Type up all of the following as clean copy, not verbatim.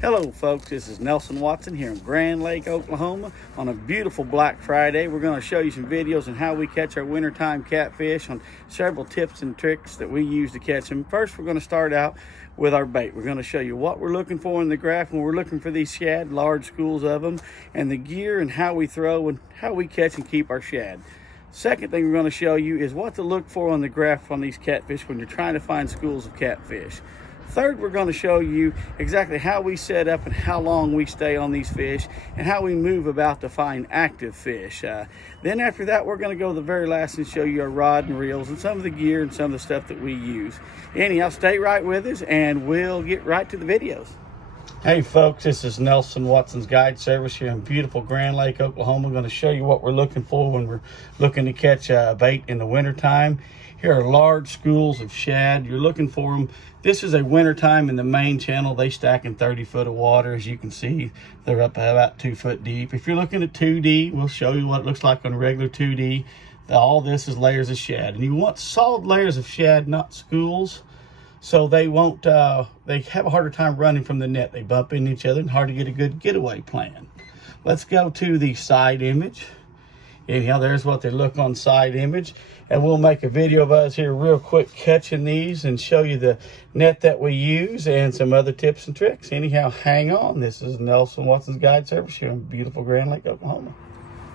Hello folks, this is Nelson Watson here in Grand Lake, Oklahoma on a beautiful Black Friday. We're going to show you some videos on how we catch our wintertime catfish, on several tips and tricks that we use to catch them. First, we're going to start out with our bait. We're going to show you what we're looking for in the graph when we're looking for these shad, large schools of them, and the gear and how we throw and how we catch and keep our shad. Second thing we're going to show you is what to look for on the graph on these catfish when you're trying to find schools of catfish. Third, we're going to show you exactly how we set up and how long we stay on these fish and how we move about to find active fish. Then after that, we're going to go to the very last and show you our rod and reels and some of the gear and some of the stuff that we use. Anyhow, stay right with us and we'll get right to the videos. Hey folks, this is Nelson Watson's Guide Service here in beautiful Grand Lake, Oklahoma. I'm going to show you what we're looking for when we're looking to catch bait in the wintertime. Here are large schools of shad. You're looking for them. This is a wintertime in the main channel. They stack in 30 foot of water. As you can see, they're up about 2 foot deep. If you're looking at 2D, we'll show you what it looks like on regular 2D. All this is layers of shad. And you want solid layers of shad, not schools, so they won't, they have a harder time running from the net. They bump into each other and hard to get a good getaway plan. Let's go to the side image. Anyhow, there's what they look on side image. And we'll make a video of us here real quick catching these and show you the net that we use and some other tips and tricks. Anyhow, hang on. This is Nelson Watson's Guide Service here in beautiful Grand Lake, Oklahoma.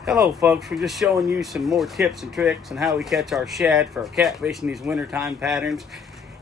Hello folks, we're just showing you some more tips and tricks on how we catch our shad for our catfish in these wintertime patterns.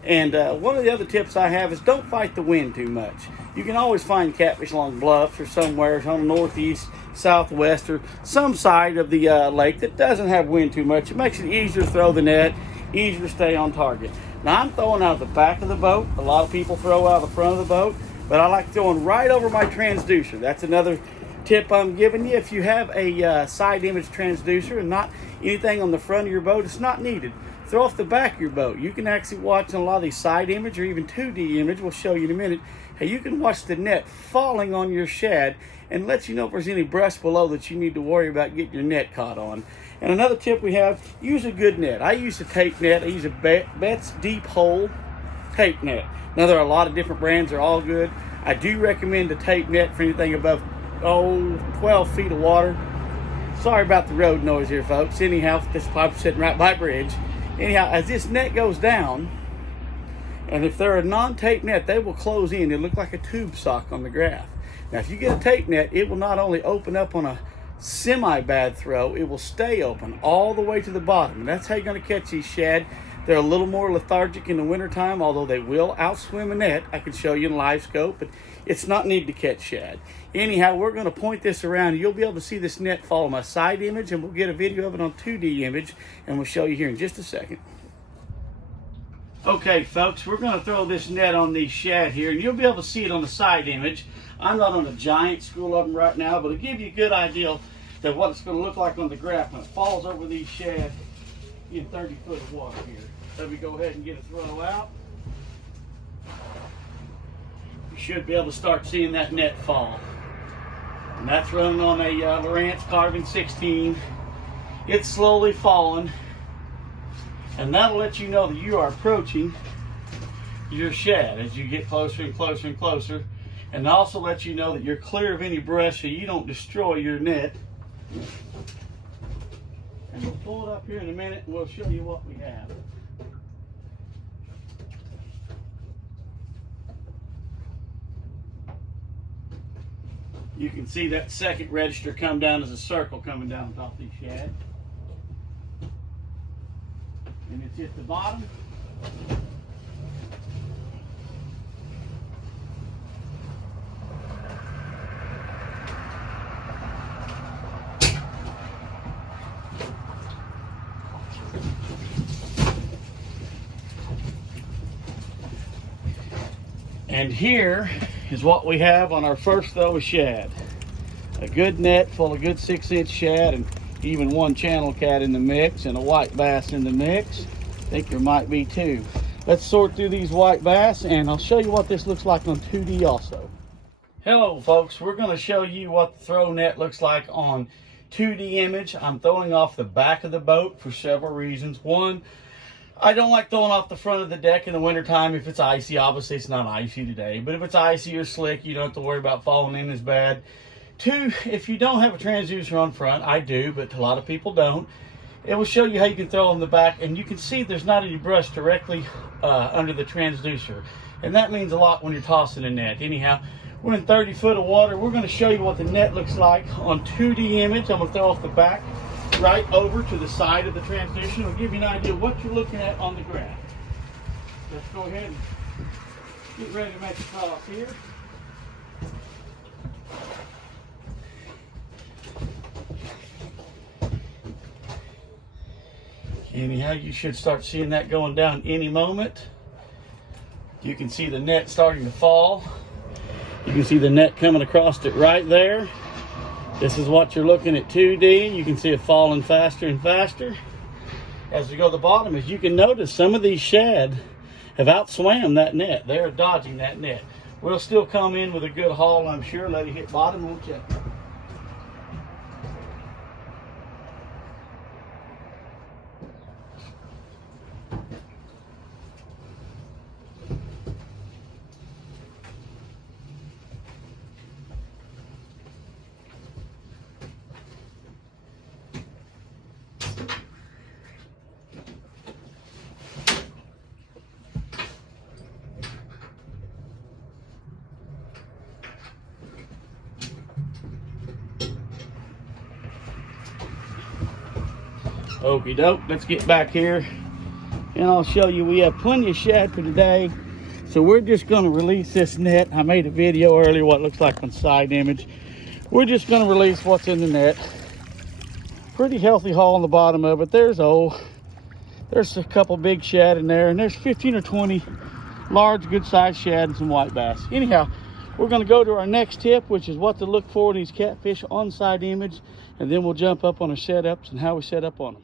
And one of the other tips I have is don't fight the wind too much. You can always find catfish along bluffs or somewhere on the northeast, southwest, or some side of the lake that doesn't have wind too much. It makes it easier to throw the net, easier to stay on target. Now I'm throwing out the back of the boat. A lot of people throw out the front of the boat, but I like throwing right over my transducer. That's another tip I'm giving you. If you have a side image transducer and not anything on the front of your boat, it's not needed. Throw off the back of your boat. You can actually watch on a lot of these side image or even 2D image, we'll show you in a minute, how you can watch the net falling on your shad and let you know if there's any brush below that you need to worry about getting your net caught on. And another tip we have, use a good net. I use a tape net. I use a Betts Deep Hole tape net. Now there are a lot of different brands, they're all good. I do recommend a tape net for anything above 12 feet of water. Sorry about the road noise here folks. Anyhow, this pipe's sitting right by a bridge. Anyhow, as this net goes down, and if they're a non-tape net, they will close in. They look like a tube sock on the graph. Now, if you get a tape net, it will not only open up on a semi-bad throw, it will stay open all the way to the bottom. And that's how you're going to catch these shad. They're a little more lethargic in the wintertime, although they will outswim a net. I can show you in live scope, but it's not needed to catch shad. Anyhow, we're going to point this around. You'll be able to see this net follow my side image, and we'll get a video of it on 2D image, and we'll show you here in just a second. Okay, folks, we're going to throw this net on these shad here, and you'll be able to see it on the side image. I'm not on a giant school of them right now, but it'll give you a good idea of what it's going to look like on the graph when it falls over these shad in 30 foot of water here. So we go ahead and get a throw out. You should be able to start seeing that net fall. And that's running on a Lowrance Carbon 16. It's slowly falling. And that'll let you know that you are approaching your shad as you get closer and closer and closer. And also let you know that you're clear of any brush so you don't destroy your net. And we'll pull it up here in a minute and we'll show you what we have. You can see that second register come down as a circle coming down on top of these shad. And it's hit the bottom. And here is what we have on our first throw of shad. A good net full of good 6-inch shad and even one channel cat in the mix and a white bass in the mix. I think there might be 2. Let's sort through these white bass and I'll show you what this looks like on 2D also. Hello folks, we're going to show you what the throw net looks like on 2D image. I'm throwing off the back of the boat for several reasons. One, I don't like throwing off the front of the deck in the wintertime if it's icy. Obviously, it's not icy today, but if it's icy or slick, you don't have to worry about falling in as bad. Two, if you don't have a transducer on front, I do, but a lot of people don't, it will show you how you can throw on the back, and you can see there's not any brush directly under the transducer, and that means a lot when you're tossing a net. Anyhow, we're in 30 foot of water. We're going to show you what the net looks like on 2D image. I'm going to throw off the back right over to the side of the transducer. It'll give you an idea of what you're looking at on the graph. Let's go ahead and get ready to make a toss here. Anyhow, you should start seeing that going down any moment. You can see the net starting to fall. You can see the net coming across it right there. This is what you're looking at 2D. You can see it falling faster and faster. As we go to the bottom, as you can notice, some of these shad have outswam that net. They're dodging that net. We'll still come in with a good haul, I'm sure. Let it hit bottom, we'll check. Okie doke, let's get back here and I'll show you. We have plenty of shad for today, so we're just going to release this net. I made a video earlier what it looks like on side image. We're just going to release what's in the net. Pretty healthy haul on the bottom of it. There's a couple big shad in there, and there's 15 or 20 large good sized shad and some white bass. Anyhow, we're going to go to our next tip, which is what to look for in these catfish on side image, and then we'll jump up on our setups and how we set up on them.